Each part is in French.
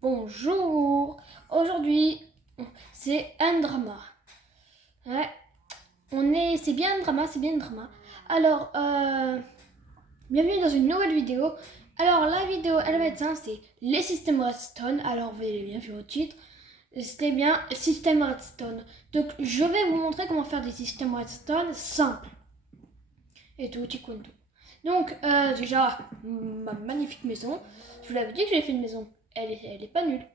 Bonjour. Aujourd'hui, c'est un drama. Ouais, c'est bien un drama, c'est bien un drama. Alors, bienvenue dans une nouvelle vidéo. Alors, la vidéo, elle va être simple, c'est les systèmes Redstone. Alors, vous avez bien vu au titre. C'était bien système Redstone. Donc, je vais vous montrer comment faire des systèmes Redstone simples. Et tout, tout. Donc, déjà, ma magnifique maison. Je vous l'avais dit que j'avais fait une maison. Elle est pas nulle.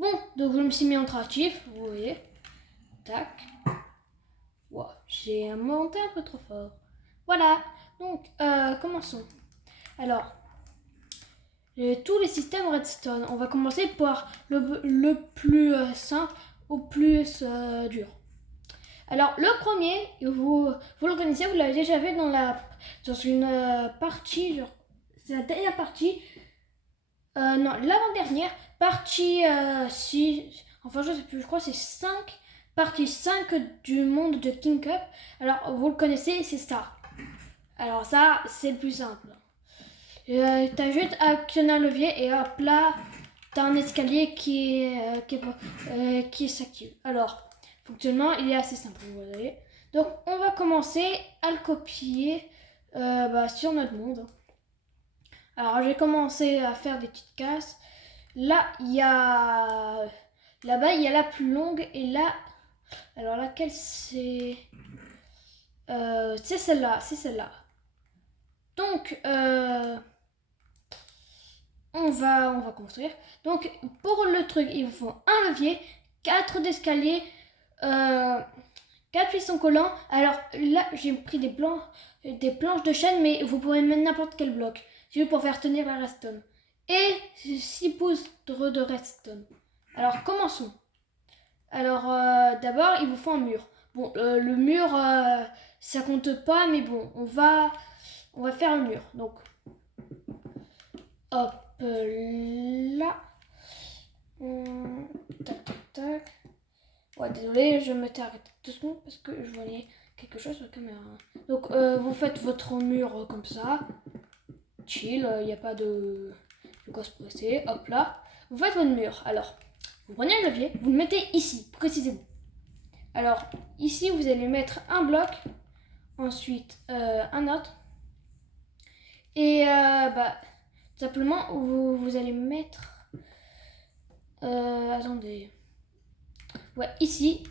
Bon, donc je me suis mis en créatif, vous voyez. Tac. Wow, j'ai monté un peu trop fort. Voilà, donc commençons. Alors, tous les systèmes Redstone, on va commencer par le plus simple au plus dur. Alors, le premier, vous le connaissez, vous l'avez déjà vu dans une partie, genre, c'est la dernière partie, non, l'avant-dernière, partie 6, enfin je sais plus, je crois que c'est 5, partie 5 du monde de King Cup. Alors, vous le connaissez, c'est ça. Alors ça, c'est le plus simple. T'as juste à actionner un levier et hop là, t'as un escalier qui s'active. Alors, fonctionnement, il est assez simple, vous voyez. Donc, on va commencer à le copier sur notre monde. Alors, j'ai commencé à faire des petites cases. Là, il y a... Là-bas, il y a la plus longue. Et là... Alors, laquelle c'est... c'est celle-là. C'est celle-là. Donc, on va construire. Donc, pour le truc, il vous faut un levier, 4 d'escalier, 4 pistons collants. Alors, là, j'ai pris des planches de chaîne, mais vous pouvez mettre n'importe quel bloc. C'est juste pour faire tenir la redstone. Et 6 pouces de redstone. Alors, commençons. Alors, d'abord, il vous faut un mur. Bon, le mur, ça compte pas, mais bon, on va faire un mur. Donc, hop là. Tac, tac, tac. Ouais, désolé, je m'étais arrêté 2 secondes parce que je voyais quelque chose sur la caméra. Donc, vous faites votre mur comme ça. Chill, il n'y a pas de quoi se presser. Hop là. Vous faites votre mur. Alors, vous prenez un levier, vous le mettez ici, précisément. Alors, ici, vous allez mettre un bloc, ensuite un autre. Et simplement, vous allez mettre... attendez. Ouais, ici,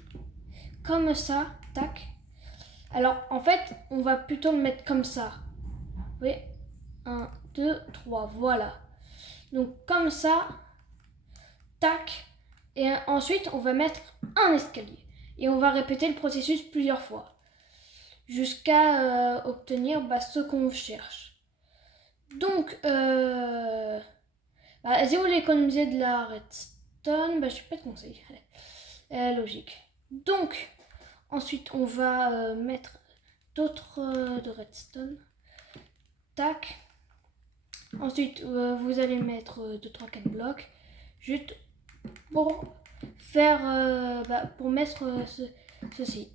comme ça, tac. Alors, en fait, on va plutôt le mettre comme ça. Vous voyez, 1, 2, 3, voilà. Donc, comme ça, tac. Et ensuite, on va mettre un escalier. Et on va répéter le processus plusieurs fois. Jusqu'à obtenir ce qu'on cherche. Donc, si vous voulez économiser de la redstone, je sais pas de conseil. Logique. Donc, ensuite, on va mettre d'autres de redstone. Tac. Ensuite, vous allez mettre 2, 3, 4 blocs. Juste pour faire, pour mettre ceci.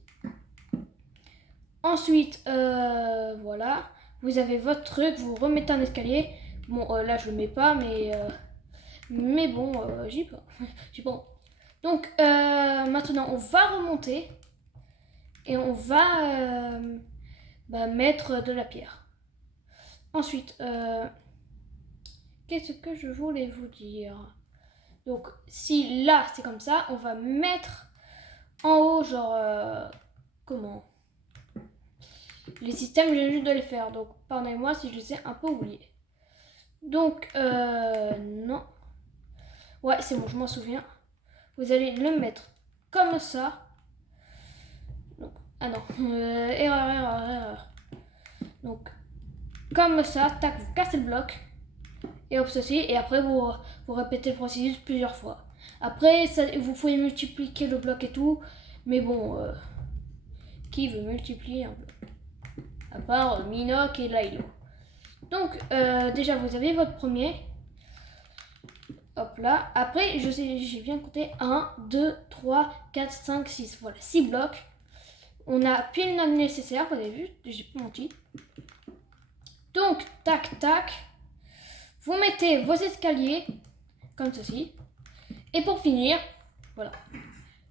Ensuite, voilà. Vous avez votre truc, vous remettez un escalier. Bon, là, je le mets pas, mais bon, j'y pense. Donc, maintenant, on va remonter. Et on va mettre de la pierre. Ensuite, qu'est-ce que je voulais vous dire? Donc, si là, c'est comme ça, on va mettre en haut, genre, comment? Les systèmes, je viens juste de les faire. Donc, pardonnez-moi si je les ai un peu oubliés. Donc, non. Ouais, c'est bon, je m'en souviens. Vous allez le mettre comme ça. Donc, ah non, erreur. Donc, comme ça, tac, vous cassez le bloc. Et hop, ceci. Et après, vous répétez le processus plusieurs fois. Après, vous pouvez multiplier le bloc et tout. Mais bon, qui veut multiplier un bloc? À part Minoc et Lilo. Donc, déjà, vous avez votre premier. Hop là. Après, j'ai bien compté 1, 2, 3, 4, 5, 6. Voilà, 6 blocs. On a pile notre nécessaire, vous avez vu, j'ai pas menti. Donc, tac, tac. Vous mettez vos escaliers, comme ceci. Et pour finir, voilà.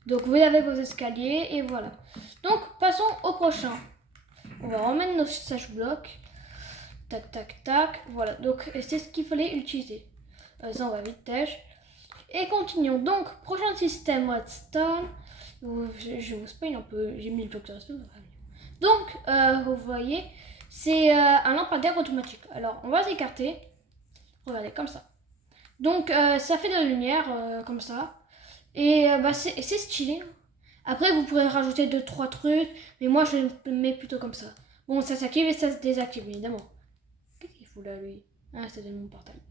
Donc vous avez vos escaliers et voilà. Donc passons au prochain. On va remettre nos sage blocs. Tac, tac, tac. Voilà, donc c'est ce qu'il fallait utiliser. Ça, on va vite tèche. Et continuons. Donc, prochain système redstone. Je vous spoil un peu. J'ai mis le bloc de redstone. Donc, vous voyez, c'est un lampadaire automatique. Alors, on va s'écarter. Regardez, comme ça. Donc, ça fait de la lumière, comme ça. Et c'est stylé. Après, vous pourrez rajouter 2-3 trucs. Mais moi, je le mets plutôt comme ça. Bon, ça s'active et ça se désactive, évidemment. Qu'est-ce qu'il fout là, lui? Ah, c'est de mon portail.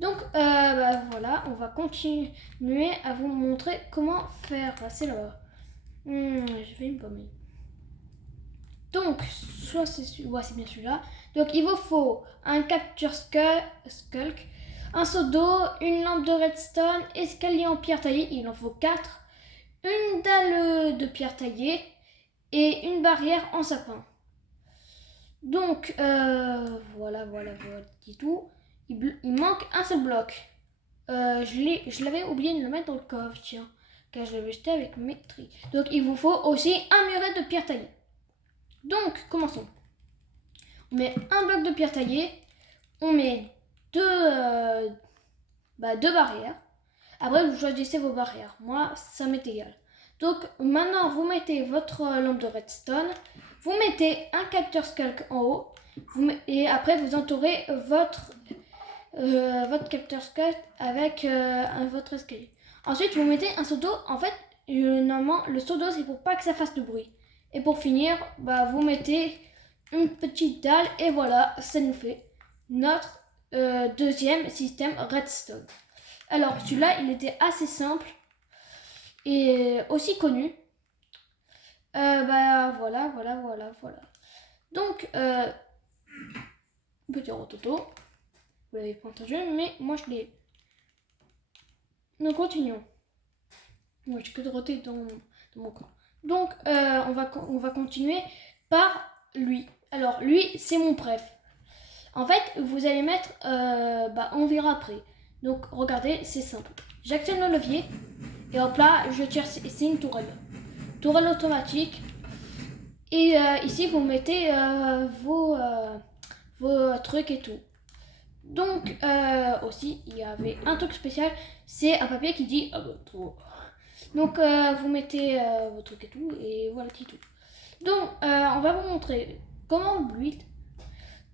Donc, voilà, on va continuer à vous montrer comment faire. C'est là-bas. Je vais me pommer. Donc, soit c'est bien celui-là. Donc, il vous faut un capture skulk, un seau d'eau, une lampe de redstone, escalier en pierre taillée, il en faut 4, une dalle de pierre taillée et une barrière en sapin. Donc, voilà, c'est tout. Il manque un seul bloc. Je l'avais oublié de le mettre dans le coffre, tiens, car je l'avais jeté avec mes tris. Donc, il vous faut aussi un muret de pierre taillée. Donc, commençons. On met un bloc de pierre taillée, on met deux barrières. Après, vous choisissez vos barrières. Moi, ça m'est égal. Donc, maintenant, vous mettez votre lampe de redstone, vous mettez un capteur skulk en haut, et après, vous entourez votre capteur skulk avec votre escalier. Ensuite, vous mettez un seau d'eau. En fait, normalement, le seau d'eau, c'est pour pas que ça fasse de bruit. Et pour finir, vous mettez une petite dalle et voilà, ça nous fait notre deuxième système redstone. Alors, celui-là, il était assez simple et aussi connu. Voilà. Donc, petit rototo. Vous l'avez pas entendu, mais moi je l'ai. Nous continuons. Moi, j'ai que de roter dans mon corps. Donc, on va continuer par lui. Alors, lui, c'est mon préf. En fait, vous allez mettre... on verra après. Donc, regardez, c'est simple. J'actionne le levier. Et hop là, je tire. C'est une tourelle. Tourelle automatique. Et ici, vous mettez vos trucs et tout. Donc, aussi, il y avait un truc spécial. C'est un papier qui dit... trop. Donc, vous mettez vos trucs et tout, et voilà, c'est tout. Donc, on va vous montrer comment on build.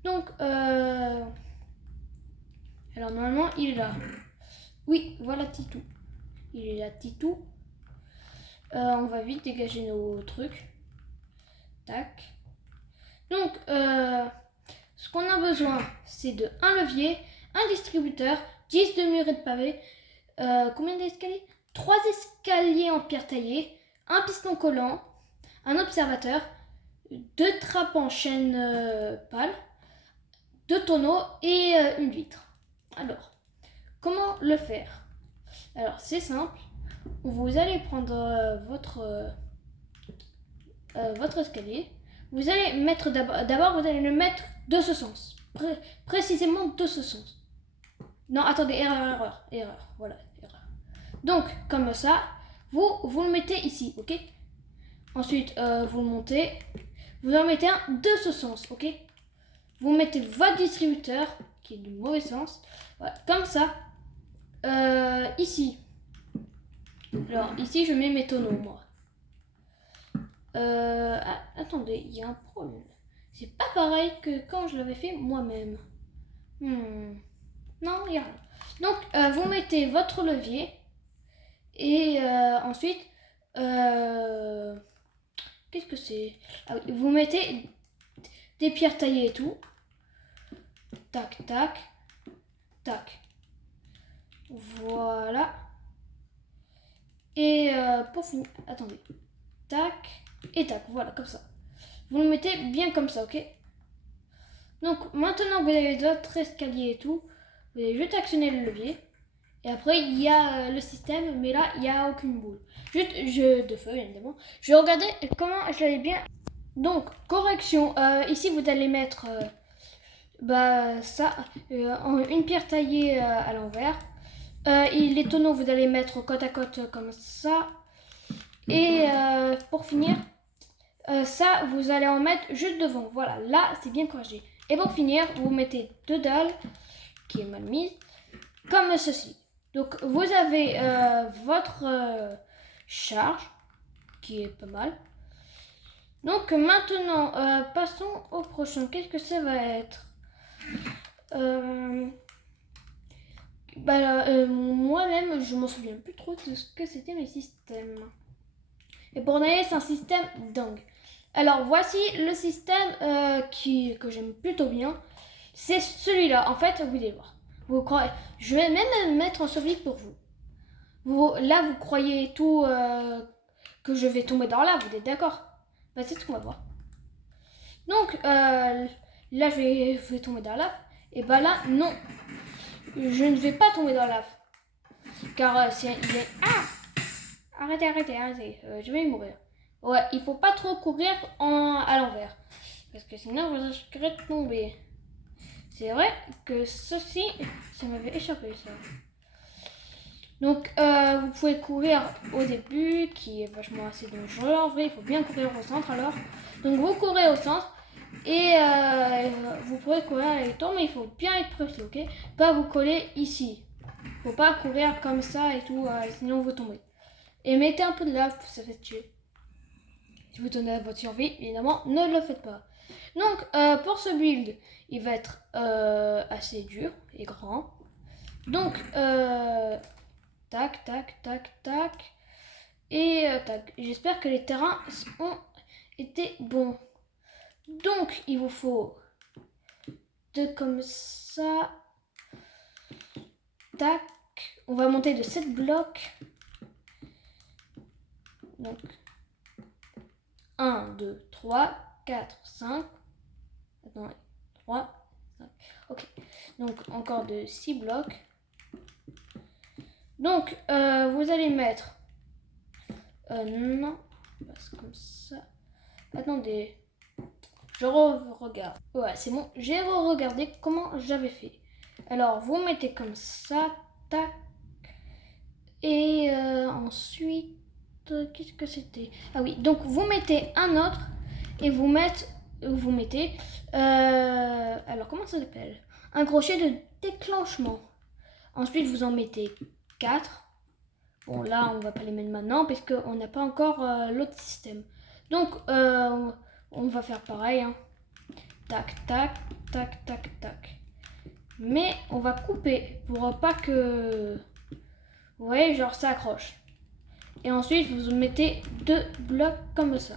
Donc, alors, normalement, il est là. Oui, voilà, Titou. Il est là, Titou. On va vite dégager nos trucs. Tac. Donc, ce qu'on a besoin, c'est de un levier, un distributeur, 10 de murets de pavés. Combien d'escaliers? 3 escaliers en pierre taillée, un piston collant, un observateur, 2 trappes en chaîne pâle, 2 tonneaux et une vitre. Alors, comment le faire? Alors, c'est simple. Vous allez prendre votre escalier. Vous allez mettre d'abord, vous allez le mettre de ce sens. Précisément de ce sens. Non, attendez, erreur. Voilà, erreur. Donc, comme ça, vous le mettez ici, ok? Ensuite, vous le montez. Vous en mettez un de ce sens, ok? Vous mettez votre distributeur, qui est du mauvais sens. Voilà, comme ça. Ici. Alors, ici, je mets mes tonneaux, moi. Attendez, il y a un problème. C'est pas pareil que quand je l'avais fait moi-même. Non, il y a rien. Donc, vous mettez votre levier. Et ensuite, qu'est-ce que c'est? Vous mettez des pierres taillées et tout. Tac, tac, tac. Voilà. Et pour finir, attendez. Tac et tac, voilà, comme ça. Vous le mettez bien comme ça, ok? Donc, maintenant que vous avez d'autres escaliers et tout, vous allez juste actionner le levier. Et après, il y a le système, mais là, il n'y a aucune boule. Juste de feu, évidemment. Je vais regarder comment je l'avais bien. Donc, correction. Ici, vous allez mettre une pierre taillée à l'envers. Les tonneaux, vous allez mettre côte à côte comme ça. Et pour finir, ça, vous allez en mettre juste devant. Voilà, là, c'est bien corrigé. Et pour finir, vous mettez 2 dalles, qui est mal mise, comme ceci. Donc, vous avez votre charge, qui est pas mal. Donc, maintenant, passons au prochain. Qu'est-ce que ça va être moi-même, je m'en souviens plus trop de ce que c'était mes systèmes. Et pour Naël, c'est un système dingue. Alors, voici le système que j'aime plutôt bien. C'est celui-là. En fait, vous allez voir. Vous croyez... Je vais même mettre en survie pour vous. Là, vous croyez tout que je vais tomber dans là. Vous êtes d'accord? Bah, c'est ce qu'on va voir. Donc, là, je vais tomber dans la lave. Et bah là, non. Je ne vais pas tomber dans la lave. Car Ah! Arrêtez. Je vais mourir. Ouais, il faut pas trop courir à l'envers. Parce que sinon, vous risquerez de tomber. C'est vrai que ceci, ça m'avait échappé, ça. Donc, vous pouvez courir au début, qui est vachement assez dangereux. En vrai, il faut bien courir au centre, alors. Donc, vous courez au centre. Et vous pourrez courir avec le temps, mais il faut bien être précis, ok? Pas vous coller ici. Faut pas courir comme ça et tout, sinon vous tombez. Et mettez un peu de lave, ça fait tuer. Si vous tenez à votre survie, évidemment, ne le faites pas. Donc, pour ce build, il va être assez dur et grand. Donc, tac. Et tac. J'espère que les terrains ont été bons. Donc, il vous faut 2 comme ça. Tac. On va monter de 7 blocs. Donc, 1, 2, 3, 4, 5. Attends, 3, 5. Ok. Donc, encore de 6 blocs. Donc, vous allez mettre... non. Passe comme ça. Attendez. Je regarde. Ouais, c'est bon. J'ai regardé comment j'avais fait. Alors, vous mettez comme ça. Tac. Et ensuite, qu'est-ce que c'était? Ah oui, donc vous mettez un autre et vous mettez, alors comment ça s'appelle? Un crochet de déclenchement. Ensuite, vous en mettez 4. Bon, là, on va pas les mettre maintenant parce qu'on n'a pas encore l'autre système. Donc, on va faire pareil. Hein. Tac. Mais on va couper pour pas que... Vous voyez, genre ça accroche. Et ensuite, vous mettez 2 blocs comme ça.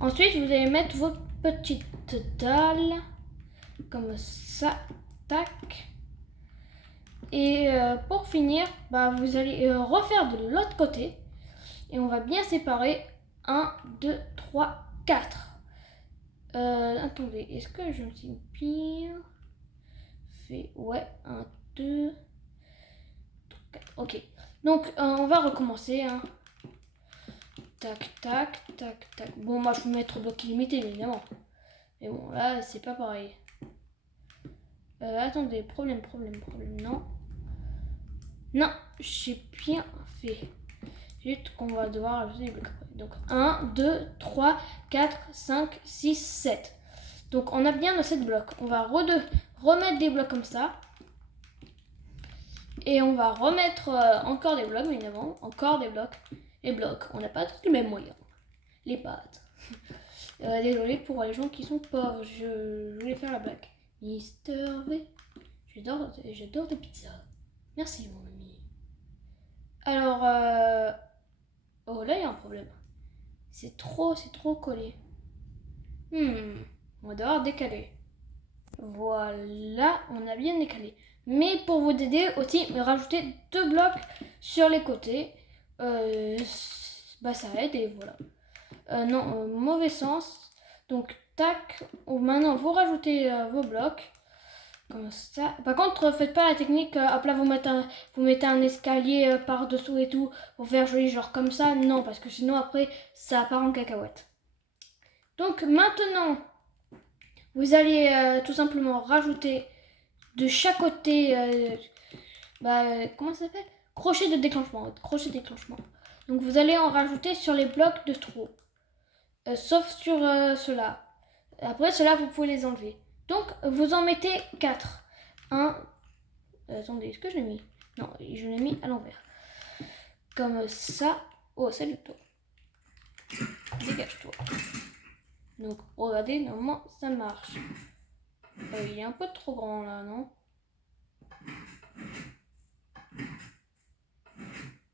Ensuite, vous allez mettre vos petites dalles comme ça. Tac. Et pour finir, bah, vous allez refaire de l'autre côté. Et on va bien séparer 1, 2, 3, 4. Attendez, est-ce que je me suis bien fait? Ouais, 1, 2, 4. Ok. Donc, on va recommencer. Hein. Tac. Bon, moi, je vais mettre bloc illimité, évidemment. Mais bon, là, c'est pas pareil. Attendez, problème, non. Non, j'ai bien fait. Juste qu'on va devoir ajouter des blocs après. Donc, 1, 2, 3, 4, 5, 6, 7. Donc, on a bien nos 7 blocs. On va remettre des blocs comme ça. Et on va remettre encore des blocs, évidemment. Encore des blocs. Les blocs, on n'a pas tous les mêmes moyens. Les pâtes. Désolé pour les gens qui sont pauvres. Je voulais faire la blague. Mister V. J'adore tes pizzas. Merci, mon ami. Alors, oh là, il y a un problème. C'est trop collé. On va devoir décaler. Voilà, on a bien décalé. Mais pour vous aider aussi, rajouter 2 blocs sur les côtés. Bah ça aide et voilà. Non, mauvais sens. Donc tac, maintenant vous rajoutez vos blocs. Comme ça. Par contre, faites pas la technique, hop là vous mettez un escalier par dessous et tout pour faire joli genre comme ça. Non, parce que sinon après ça part en cacahuète. Donc maintenant, vous allez tout simplement rajouter de chaque côté comment ça s'appelle? Crochet de déclenchement. Donc vous allez en rajouter sur les blocs de trou. Sauf sur ceux-là. Après ceux-là, vous pouvez les enlever. Donc vous en mettez 4. Attendez, est-ce que je l'ai mis? Non, je l'ai mis à l'envers. Comme ça. Oh, salut toi. Dégage-toi. Donc regardez, normalement ça marche. Il est un peu trop grand là, non?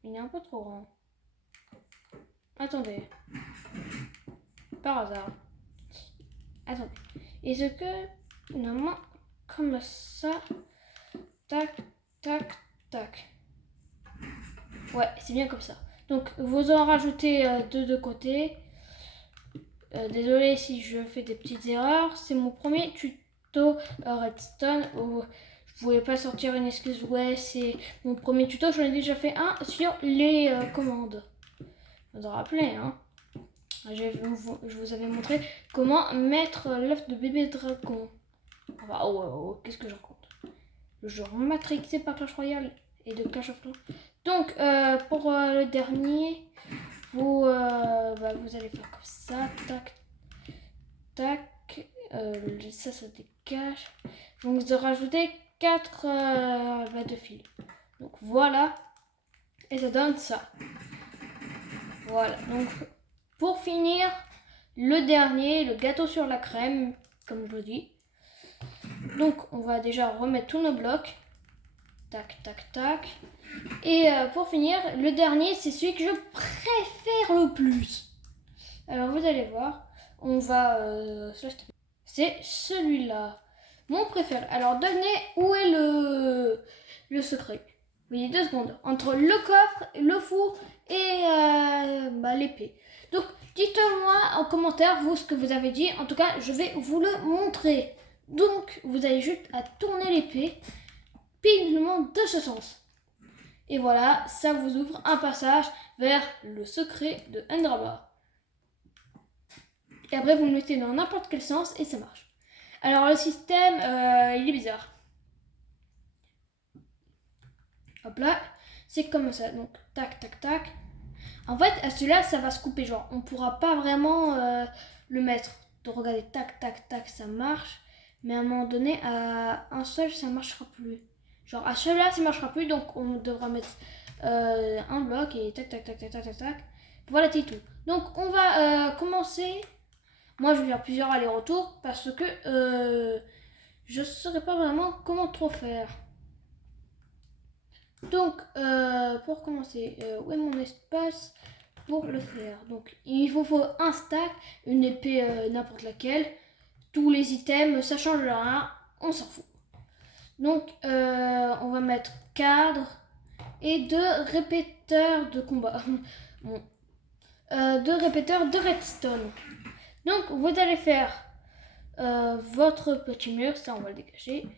Il est un peu trop grand. Attendez. Par hasard. Attendez. Est-ce que normalement comme ça, tac, tac, tac. Ouais, c'est bien comme ça. Donc vous en rajoutez de deux côtés. Désolé si je fais des petites erreurs. C'est mon premier tuto Redstone où je pouvais pas sortir une excuse. Ouais, c'est mon premier tuto. J'en ai déjà fait un sur les commandes. Vous en rappelez, hein? Je vous avais montré comment mettre l'œuf de bébé dragon. Enfin, qu'est-ce que je raconte? Le jeu matrixé par Clash Royale et de Clash of Clans. Donc, pour le dernier, vous allez faire comme ça, tac, tac, ça dégage. Donc, vous rajoutez 4 de fil. Donc, voilà, et ça donne ça. Voilà, donc, pour finir, le dernier, le gâteau sur la crème, comme je le dis. Donc, on va déjà remettre tous nos blocs. Tac, tac, tac. Et pour finir, le dernier, c'est celui que je préfère le plus. Alors, vous allez voir, on va... c'est celui-là, mon préféré. Alors, devinez où est le secret. Vous voyez 2 secondes. Entre le coffre, le four et l'épée. Donc, dites-moi en commentaire, vous, ce que vous avez dit. En tout cas, je vais vous le montrer. Donc, vous avez juste à tourner l'épée pilement de ce sens. Et voilà, ça vous ouvre un passage vers le secret de Endrama. Et après, vous le mettez dans n'importe quel sens et ça marche. Alors, le système, il est bizarre. Hop là, c'est comme ça. Donc, tac, tac, tac. En fait, à celui-là, ça va se couper. Genre, on pourra pas vraiment le mettre. Donc, regardez, tac, tac, tac, ça marche. Mais à un moment donné, à un seul, ça marchera plus. Genre, à celui-là, ça marchera plus. Donc, on devra mettre un bloc et tac, tac, tac, tac, tac, tac, tac. Voilà, c'est tout. Donc, on va commencer. Moi, je vais faire plusieurs allers-retours parce que je ne saurais pas vraiment comment trop faire. Donc, pour commencer, où est mon espace pour le faire? Donc, il vous faut un stack, une épée n'importe laquelle, tous les items, ça change rien, on s'en fout. Donc, on va mettre cadre et 2 répéteurs de combat. Bon. 2 répéteurs de redstone. Donc, vous allez faire votre petit mur, ça on va le dégager.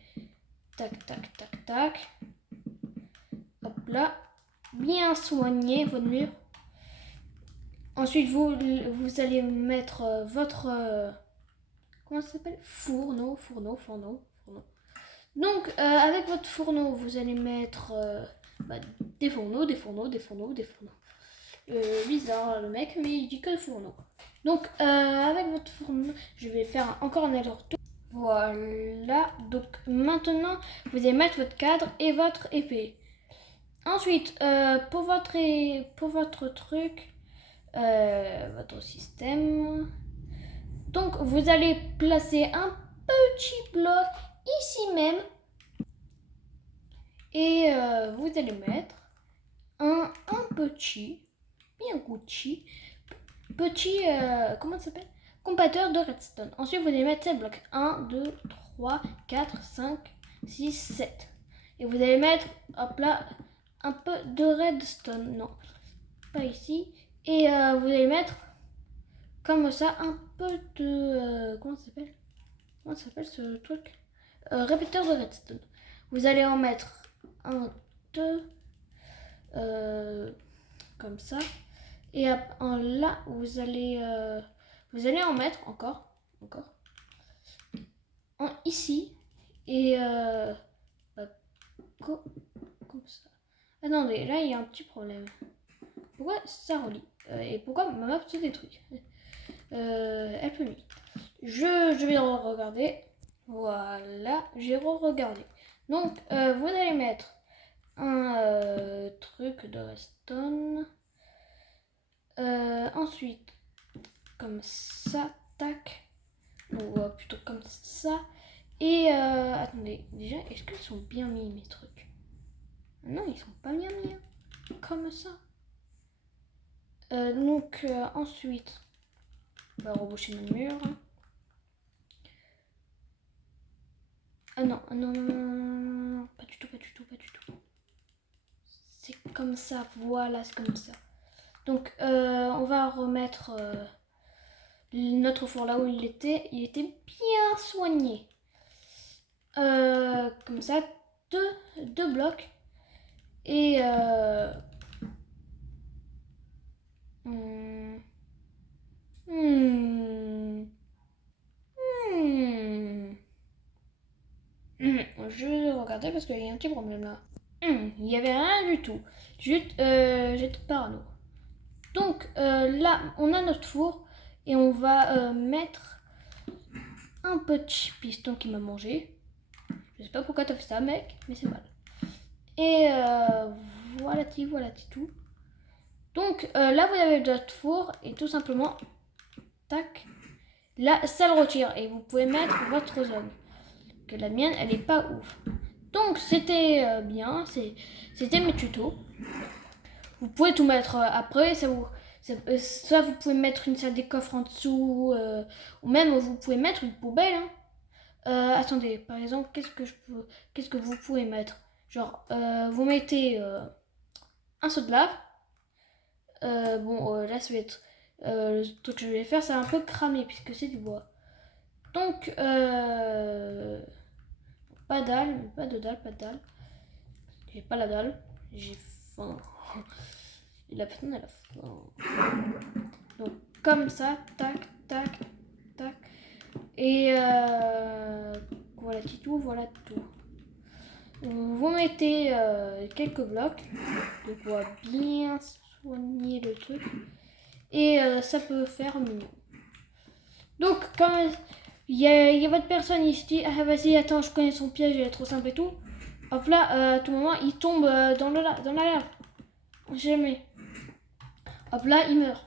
Tac, tac, tac, tac. Hop là, bien soigner votre mur. Ensuite, vous allez mettre votre... comment ça s'appelle? Fourneau. Donc, avec votre fourneau, vous allez mettre des fourneaux. Bizarre le mec, mais il dit que le fourneau. Donc, avec votre fourneau, je vais faire encore un aller-retour. Voilà, donc maintenant, vous allez mettre votre cadre et votre épée. Ensuite, pour votre truc, votre système, donc vous allez placer un petit bloc ici même et vous allez mettre un petit, bien Gucci, petit, comment ça s'appelle? Compacteur de redstone. Ensuite, vous allez mettre 7 blocs. 1, 2, 3, 4, 5, 6, 7. Et vous allez mettre, hop là, un peu de redstone. Non, pas ici. Et vous allez mettre, comme ça, un peu de... comment ça s'appelle? Comment ça s'appelle ce truc? Répéteur de redstone. Vous allez en mettre 1, 2, comme ça. Et là, vous allez en mettre encore ici. Et comme ça. Attendez, là il y a un petit problème. Pourquoi ça relie et pourquoi ma map se détruit? Elle peut nuit. Je vais regarder. Voilà, j'ai regardé. Donc, vous allez mettre un truc de redstone. Ensuite, comme ça, tac. Ou plutôt comme ça. Et attendez, déjà, est-ce qu'ils sont bien mis mes trucs? Non, ils sont pas bien mis. Comme ça. Donc, ensuite, on va reboucher le mur. Ah non, non, non, non, non, pas du tout, pas du tout, pas du tout. C'est comme ça, voilà, c'est comme ça. Donc, on va remettre notre four là où il était. Il était bien soigné. Comme ça, deux blocs. Et je vais regarder parce qu'il y a un petit problème là. Il n'y avait rien du tout. J'étais parano. Donc là, on a notre four et on va mettre un petit piston qui m'a mangé. Je sais pas pourquoi t'as fait ça, mec, mais c'est mal. Et voilà tout. Donc là, vous avez votre four et tout simplement, tac, là, ça le retire et vous pouvez mettre votre zone. Que la mienne, elle est pas ouf. Donc c'était bien, c'était mes tutos. Vous pouvez tout mettre après, ça vous pouvez mettre une salle des coffres en dessous, ou même vous pouvez mettre une poubelle. Attendez, par exemple, qu'est-ce que vous pouvez mettre? Genre, vous mettez un seau de lave. Là, ça va être le truc que je vais faire, c'est un peu cramé puisque c'est du bois. Donc, pas dalle, pas de dalle, pas de dalle. J'ai pas la dalle, j'ai faim. Et la personne, elle a faim. Donc, comme ça, tac, tac, tac. Et voilà tout, voilà tout. Vous mettez quelques blocs de quoi bien soigner le truc. Et ça peut faire mieux. Donc, comme il y a votre personne ici, ah vas-y, attends, je connais son piège, il est trop simple et tout. Hop là, à tout moment, il tombe dans la lave. Jamais. Hop là, il meurt.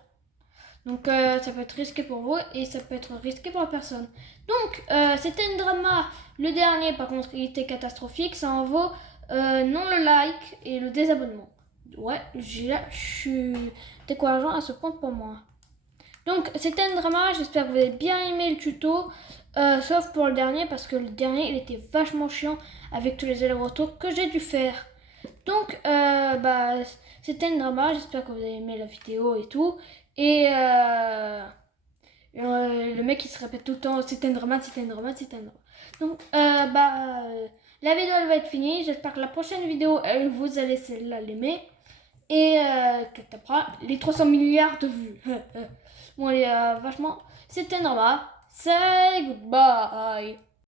Donc ça peut être risqué pour vous et ça peut être risqué pour la personne. Donc c'était une drama. Le dernier par contre il était catastrophique. Ça en vaut non le like et le désabonnement. Ouais, je suis décourageant à ce point pour moi. Donc c'était une drama. J'espère que vous avez bien aimé le tuto. Sauf pour le dernier parce que le dernier il était vachement chiant avec tous les allers-retours que j'ai dû faire. Donc c'était une drama. J'espère que vous avez aimé la vidéo et tout. Et le mec il se répète tout le temps c'était un drama, c'était un drama, c'était un drama. Donc la vidéo elle va être finie. J'espère que la prochaine vidéo vous allez celle-là l'aimer. Et qu'elle tapera les 300 milliards de vues. Bon allez vachement. C'était un drama. Say goodbye.